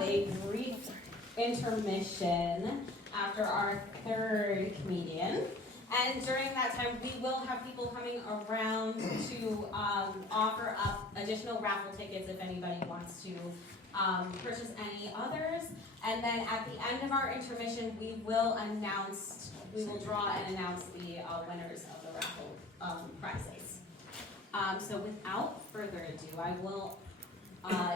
have a brief intermission after our third comedian. And during that time, we will have people coming around to offer up additional raffle tickets if anybody wants to purchase any others. And then at the end of our intermission, we will draw and announce the winners of the raffle prizes. So without further ado, I will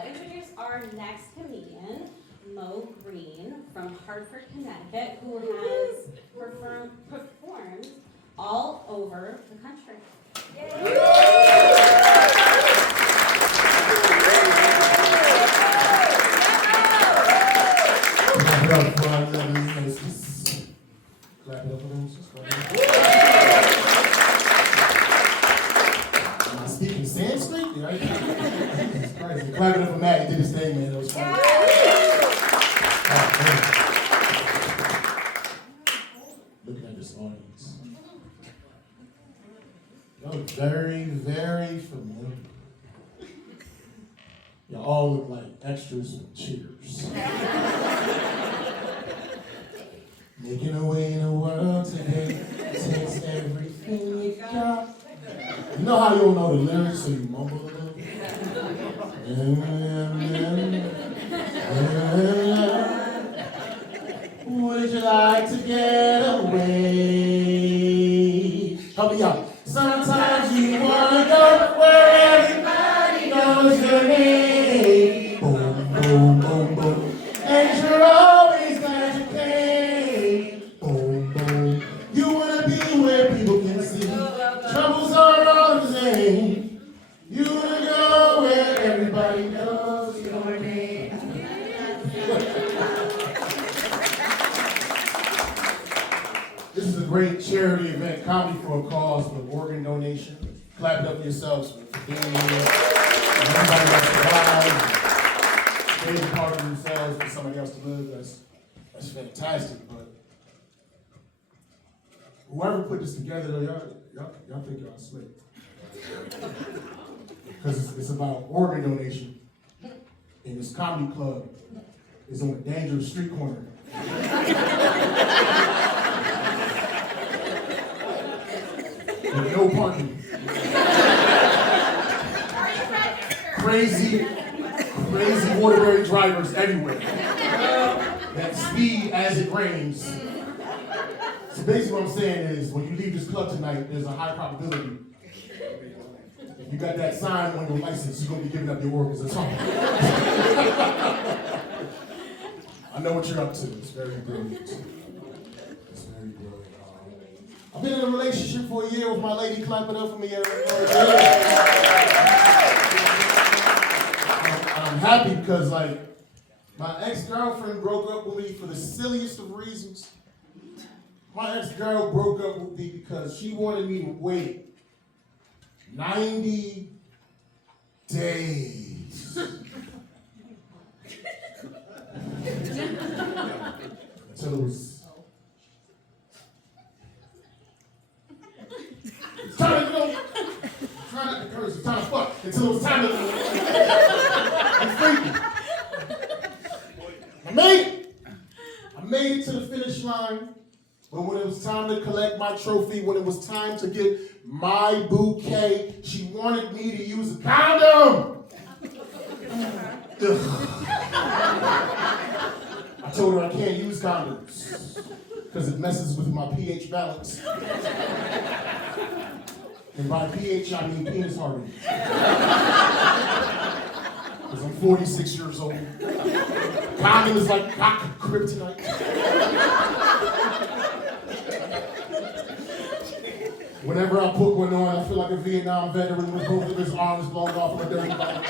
introduce our next comedian, Mo Green from Hartford, Connecticut, who has performed all over the country. Yay. Am I speaking Sanskrit? Right? It's crazy. Clap it up for Matt. He did his thing, man. That was funny. Looking at this audience. Y'all look very, very familiar. Y'all all look like extras from Cheers. Making a way in the world today takes everything you got. You know how you don't know the lyrics, so you mumble a little? Would you like to get away? Help me out. Sometimes you wanna go where everybody knows your name. Boom, boom, boom, boom. And you're always glad you came. Boom, boom. You wanna be where people can see. Troubles are all the same. You wanna go where everybody knows your name. This is a great charity event, Comedy for a Cause, with organ donation. Clap it up for yourselves for being here. And everybody that's alive, gave a part of themselves for somebody else to live. That's fantastic. But whoever put this together, though, y'all think y'all slick. Because it's about organ donation. And this comedy club is on a dangerous street corner. With no parking. Crazy Waterbury drivers everywhere. That speed as it rains. So basically what I'm saying is, when you leave this club tonight, there's a high probability if you got that sign on your license, you're going to be giving up your organs or something. I know what you're up to. It's very brilliant. It's very brilliant. I've been in a relationship for a year with my lady. Clap it up for me. I'm happy because, my ex-girlfriend broke up with me for the silliest of reasons. My ex-girl broke up with me because she wanted me to wait 90 days. Until it was time to go. Try not to curse, it's time to fuck. Until it was time to be freaky. I made it to the finish line. But when it was time to collect my trophy, when it was time to get my bouquet, she wanted me to use a condom. I told her I can't use condoms because it messes with my pH balance. And by pH, I mean penis hardening. Because I'm 46 years old. Condom is like kryptonite. Whenever I put one on, I feel like a Vietnam veteran with both of his arms blown off of a dirty body.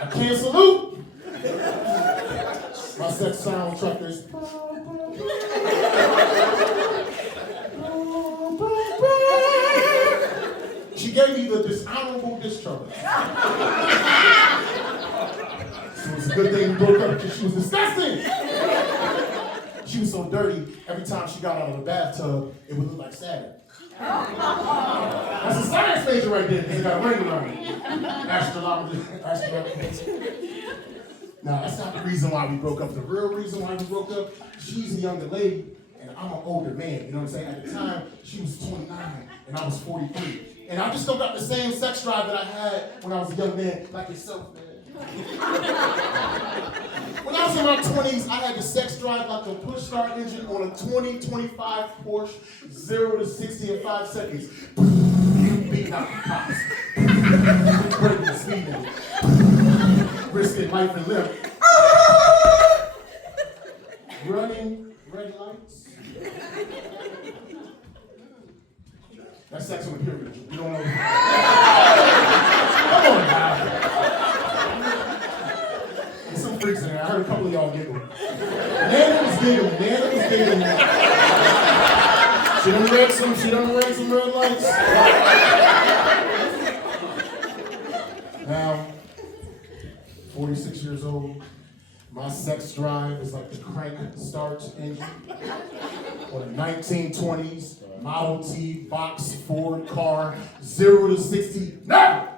I can't salute. My sex soundtrack is. She gave me the dishonorable discharge. So it's a good thing we broke up because she was disgusting. She was so dirty, every time she got out of the bathtub, it would look like Saturn. That's a science major right there, because it got a ring around it. Astronomical. Now, that's not the reason why we broke up. The real reason why we broke up, she's a younger lady, and I'm an older man. You know what I'm saying? At the time, she was 29, and I was 43. And I just don't got the same sex drive that I had when I was a young man, like yourself, man. When I was in my 20s, I had the sex drive like a push-start engine on a 2025 Porsche, 0 to 60 in 5 seconds. Beating out the cops. Breaking the speed limit. Risking life and limb. Running red lights. That's sex on the pyramid. You don't know. Come on now. There's some freaks in there. I heard a couple of y'all giggle. Nana was giggling. She done read some red lights. Now, 46 years old, my sex drive is like the crank start engine on a 1920s Model T box Ford car, 0 to 60, never!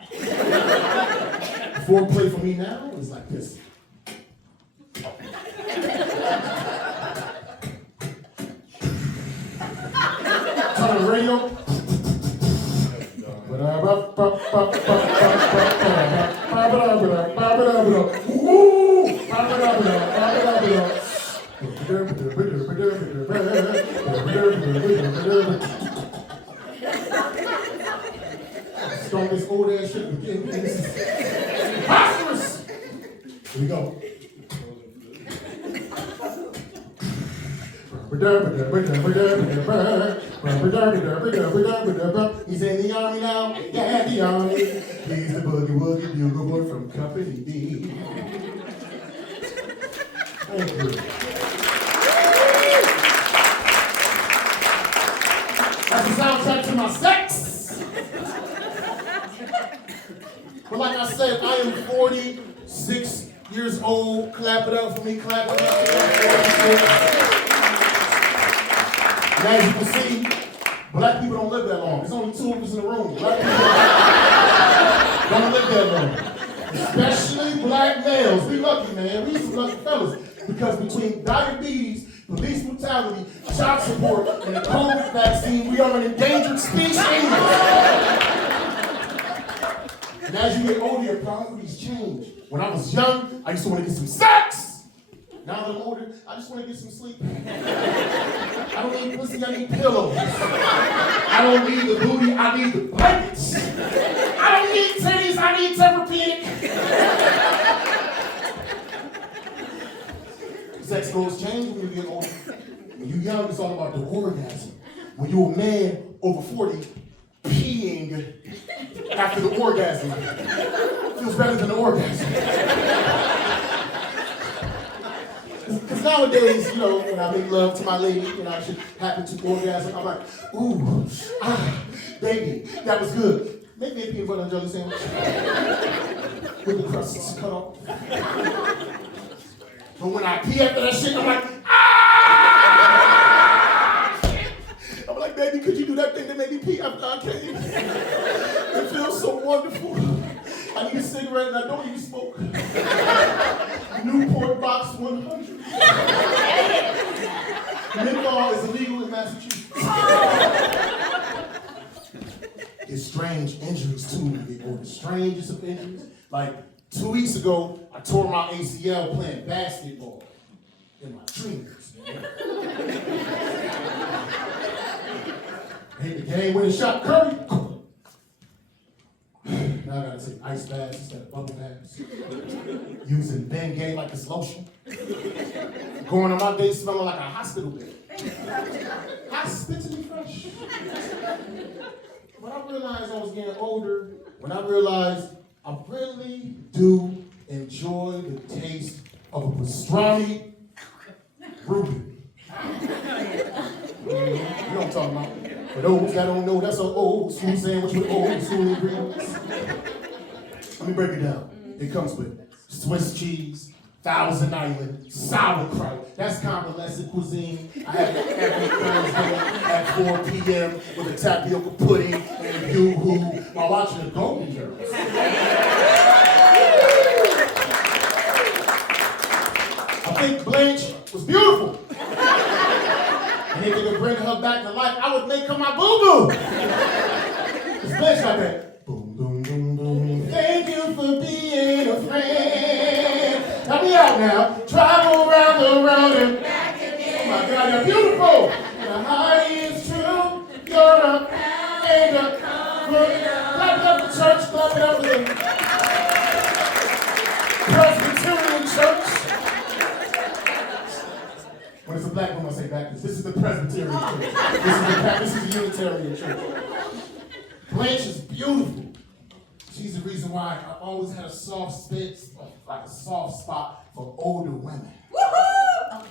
Foreplay for me now is like this. Turn the radio. Start this old ass shit again. This is preposterous. Here we go. He's in the army now. Yeah, the army. He's the boogie woogie bugle boy from Company D. Thank you. That's the soundtrack to my sex. But like I said, I am 46 years old. Clap it up for me. Clap it up for me. And as you can see, black people don't live that long. There's only 2 of us in the room. Black people don't live that long. Especially black males. We lucky, man. We some lucky fellas. Because between diabetes, police brutality, child support, and the COVID vaccine, we are an endangered species. And as you get older, your priorities change. When I was young, I used to want to get some sex. Now that I'm older, I just want to get some sleep. I don't need pussy, I need pillows. I don't need the booty, I need the blankets. I don't need titties, I need Tempur-Pedic. Sex goals change when you get older. When you're young, it's all about the orgasm. When you're a man over 40, peeing after the orgasm feels better than the orgasm. Because nowadays, you know, when I make love to my lady and I should happen to orgasm, I'm like, ooh, baby, that was good. Make me a peanut butter and jelly sandwich with the crusts cut off. But when I pee after that shit, I'm like, I'm like, baby, could you do that thing that made me pee after I came? It feels so wonderful. I need a cigarette and I don't even smoke. Newport Box 100. Menthol is illegal in Massachusetts. It's strange injuries too when you get older. Strangest of injuries. Like 2 weeks ago, I tore my ACL playing basketball in my dreams. I hit the game-winning shot, Curry. Now I gotta take ice baths instead of bubble baths. Using Bengay like it's lotion. Going on my day smelling like a hospital bed. Hospitally fresh. When I realized I was getting older, when I realized I really do enjoy the taste of a pastrami Reuben. You know what I'm talking about. For those that don't know, that's an old school sandwich with old school ingredients. Let me break it down. It comes with Swiss cheese, Thousand Island, sauerkraut. That's convalescent cuisine. I have it every Thursday at 4 p.m. with a tapioca pudding and a yoo-hoo while watching the Golden Girls. And if they could bring her back to life, I would make her my boo-boo. It's Blanche like that. Boom, boom, boom, boom. Thank you for being a friend. Help me out now. Travel around the world and back again. Oh my God, you're beautiful. The heart is true. You're a pal and a comfort. Clap it up the church. Clap it up for the Presbyterian church. When it's a black woman, I say Baptist. This is the Presbyterian church. This is the Unitarian church. Blanche is beautiful. She's the reason why I always had a soft spot for older women. Woohoo!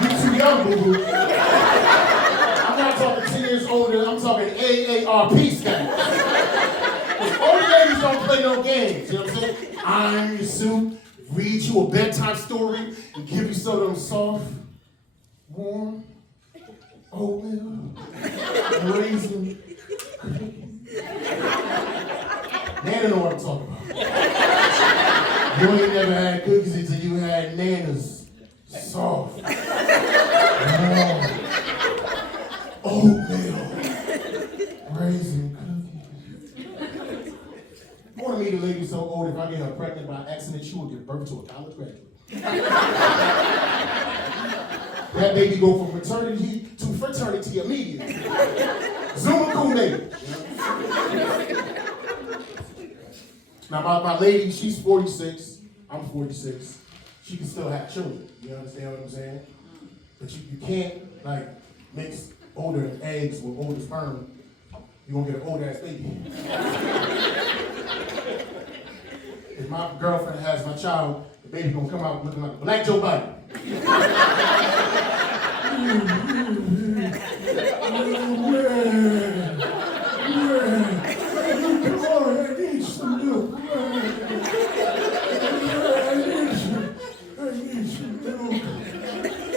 You too young, boo-boo. I'm not talking 10 years older. I'm talking AARP status. Older ladies don't play no games. You know what I'm saying? Iron your suit, read you a bedtime story, and give you some of them soft, warm, oatmeal, raisin. Nana know what I'm talking about. You ain't never had cookies until you had Nana's. Soft. Warm. Oatmeal. Raisin cookies. I want to meet a lady so old, if I get her pregnant by accident, she will give birth to a college graduate. That baby go from maternity to fraternity immediately. Zuma cum laude. Now my lady, she's 46. I'm 46. She can still have children. You understand what I'm saying? But you can't like mix older eggs with older sperm. You're gonna get an old ass baby. If my girlfriend has my child, the baby gonna come out looking like a black Joe Biden.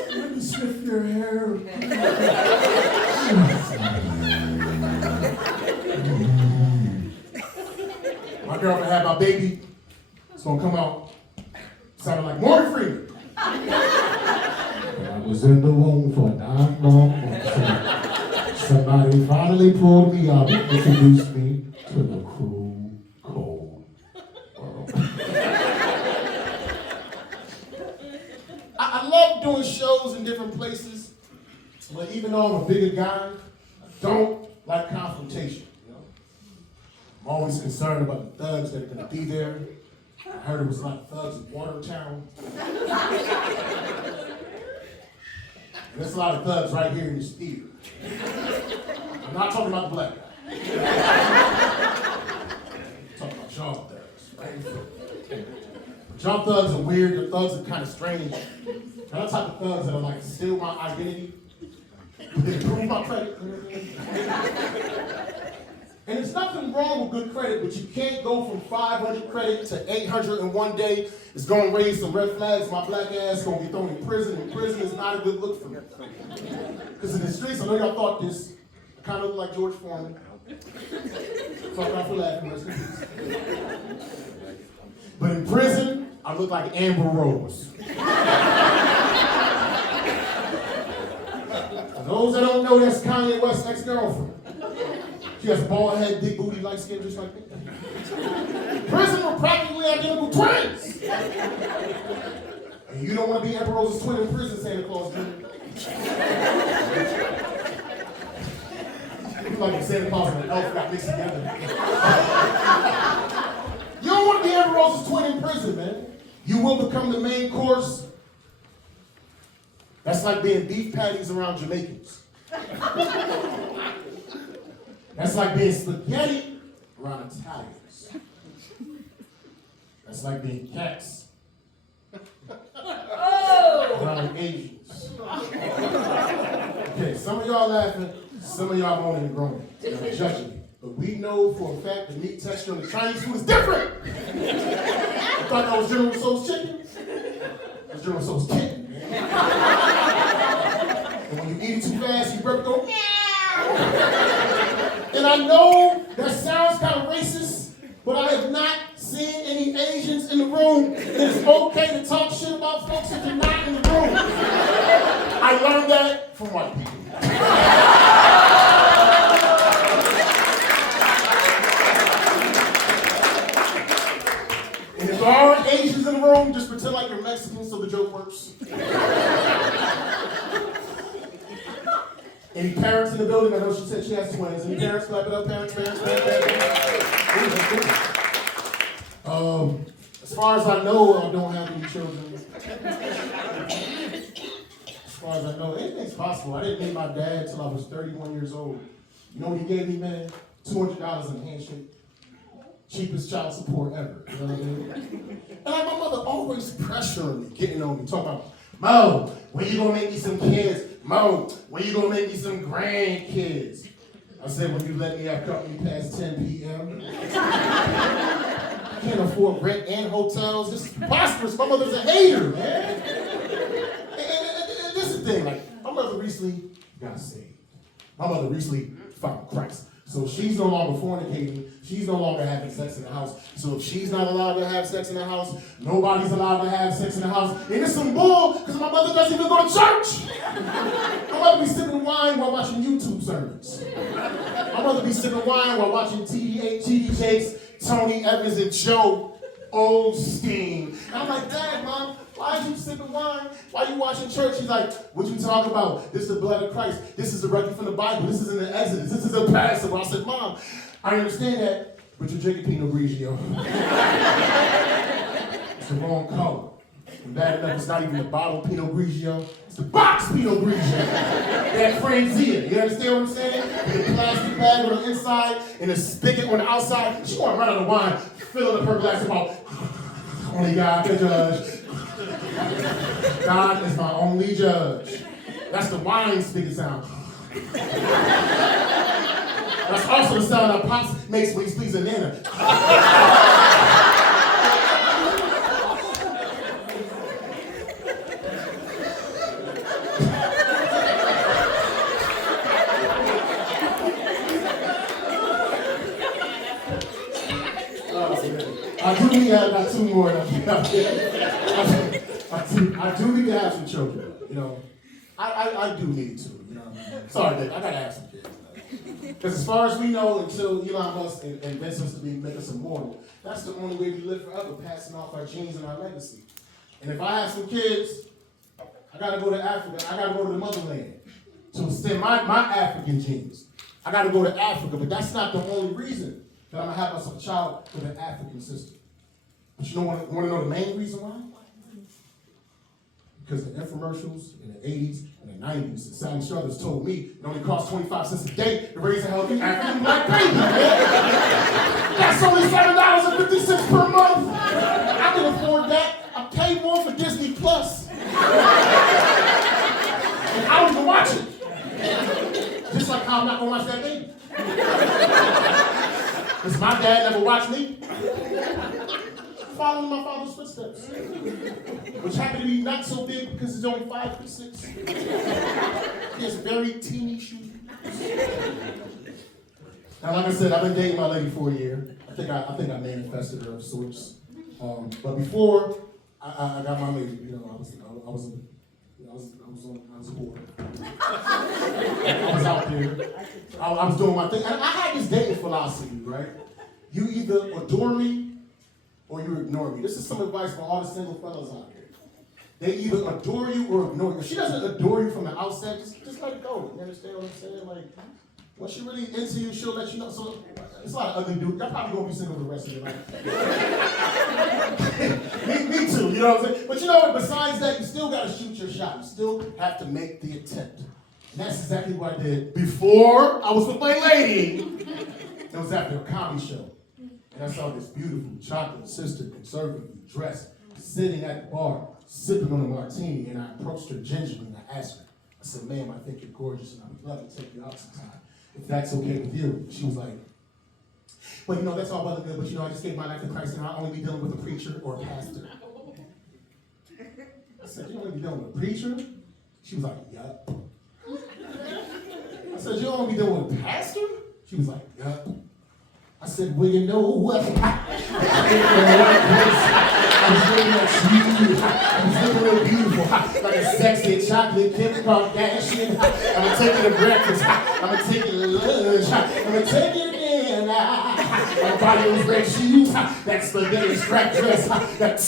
Let me sniff your hair. My girlfriend had my baby. It's gonna come out sounding like Morgan Freeman. I was in the womb for 9 long months. Somebody finally pulled me out and introduced me to the cruel, cold world. I love doing shows in different places, but even though I'm a bigger guy, I don't like confrontation. You know? I'm always concerned about the thugs that are gonna be there. I heard it was a lot of thugs in Watertown. And there's a lot of thugs right here in this theater. I'm not talking about the black guy. I'm talking about y'all thugs, right? Y'all thugs are weird. Your thugs are kind of strange. They're the type of thugs that are like steal my identity, but they prove my credit. And there's nothing wrong with good credit, but you can't go from 500 credit to 800 in one day. It's gonna raise some red flags. My black ass gonna get thrown in prison, and prison is not a good look for me. Because in the streets, I know y'all thought this, I kind of look like George Foreman. Fuck off for laughing, rest in peace. But in prison, I look like Amber Rose. For those that don't know, that's Kanye West's ex-girlfriend. She has a bald head, big booty, light skin, just like me. Prison were practically identical twins. And you don't want to be Amber Rose's twin in prison, Santa Claus Jr. You look like if Santa Claus and an elf got mixed together. You don't want to be Amber Rose's twin in prison, man. You will become the main course. That's like being beef patties around Jamaicans. That's like being spaghetti around Italians. That's like being cats around Asians. Okay, some of y'all laughing, some of y'all moaning and groaning. You're judging me. But we know for a fact the meat texture on the Chinese food is different. I thought that was General Tso's chicken. That's General Tso's kitten, man. And when you eat it too fast, you burp, go, meow. And I know that sounds kind of racist, but I have not seen any Asians in the room. It is okay to talk shit about folks if you're not in the room. I learned that from white people. And if there are Asians in the room, just pretend like you're Mexican so the joke works. Any parents in the building? I know she said she has twins. Any parents? Clap it up, parents. As far as I know, I don't have any children. As far as I know, anything's possible. I didn't meet my dad till I was 31 years old. You know what he gave me, man? $200 in a handshake. Cheapest child support ever. You know what I mean? And like my mother always pressuring me, getting on me, talking about, Mo, when you gonna make me some kids? Mo, when you gonna make me some grandkids? I said, when you let me have company past 10 p.m. I can't afford rent and hotels. This is preposterous. My mother's a hater, man. And this is the thing, like, my mother recently got saved. My mother recently found Christ. So she's no longer fornicating. She's no longer having sex in the house. So if she's not allowed to have sex in the house, nobody's allowed to have sex in the house. And it's some bull, because my mother doesn't even go to church. My mother be sipping wine while watching YouTube sermons. My mother be sipping wine while watching TD Jakes, Tony Evans, and Joe Osteen. And I'm like, Dad, Mom, why are you sipping wine? Why are you watching church? She's like, what you talk about? This is the blood of Christ. This is a record from the Bible. This is in the Exodus. This is a Passover. I said, Mom, I understand that, but you're drinking Pinot Grigio. It's the wrong color. And bad enough, it's not even the bottle Pinot Grigio. It's the box Pinot Grigio. That Franzia. You understand what I'm saying? With a plastic bag on the inside and a spigot on the outside. She want to run out of wine, filling up her glass about, only God can judge. God is my only judge. That's the wine spigot sound. That's also the sound that Pops makes when he speaks a nana. I do need to have about two more. I do need to have some children. You know, I do need to. You know, sorry, Dave, I gotta have some kids. Because as far as we know, until Elon Musk invents us to make us immortal, that's the only way we live forever, passing off our genes and our legacy. And if I have some kids, I gotta go to Africa. I gotta go to the motherland to extend my African genes. I gotta go to Africa, but that's not the only reason that I'm gonna have myself a child with an African sister. But you want to know the main reason why? Because the infomercials in the 80s and the 90s, and Sally Struthers told me it only costs 25 cents a day to raise a healthy African black baby. That's only $7.50 per month. I can afford that. I pay more for Disney Plus. And I don't even watch it. Just like how I'm not gonna watch that baby. Because my dad never watched me. Following my father's footsteps, which happen to be not so big because he's only 5'6". He has very teeny shoes. Now, like I said, I've been dating my lady for a year. I think I manifested her of sorts. But before I got my lady, you know, I was bored. I was out there. I was doing my thing, and I had this dating philosophy, right? You either adore me or you ignore me. This is some advice for all the single fellas out here. They either adore you or ignore you. If she doesn't adore you from the outset, just let it go. You understand what I'm saying? Like, once she really into you, she'll let you know. So it's a lot of ugly dudes. Y'all probably gonna be single the rest of your life. me too, you know what I'm saying? But you know what, besides that, you still gotta shoot your shot. You still have to make the attempt. And that's exactly what I did before I was with my lady. It was after a comedy show. And I saw this beautiful chocolate sister, conservatively dressed, sitting at the bar, sipping on a martini, and I approached her gingerly and I asked her, I said, ma'am, I think you're gorgeous and I would love to take you out sometime, if that's okay with you. She was like, well, you know, that's all well and good, but you know, I just gave my life to Christ and I'll only be dealing with a preacher or a pastor. I said, you only be dealing with a preacher? She was like, yup. I said, you only be dealing with a pastor? She was like, yup. I said, well, you know what? I'm looking at you. I'm looking real beautiful. Like a sexy chocolate Kim Kardashian. I'm gonna take you to breakfast. I'm gonna take you to lunch. I'm gonna take you to dinner. I'm gonna buy you those red shoes. That spaghetti strap dress. That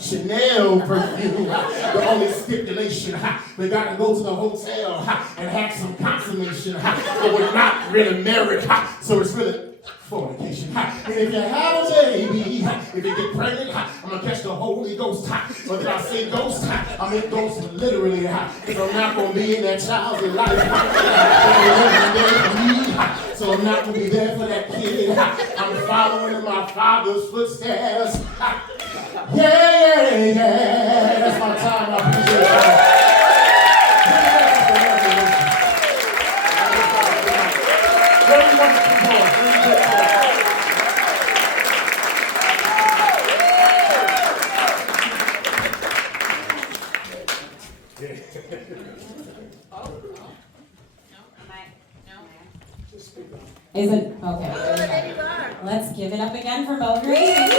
Chanel perfume. The only stipulation, we gotta go to the hotel and have some consummation. But we're not really married, so it's really fornication. And if you have a baby, if you get pregnant, I'm gonna catch the Holy Ghost. But if I say ghost, I mean ghost literally, because I'm not gonna be in that child's life. So I'm not gonna be there for that kid. I'm following in my father's footsteps. Yeah. That's my time. I appreciate Is it? Okay. Let's give it up again for Mo Green.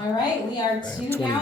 All right, we are 2 now.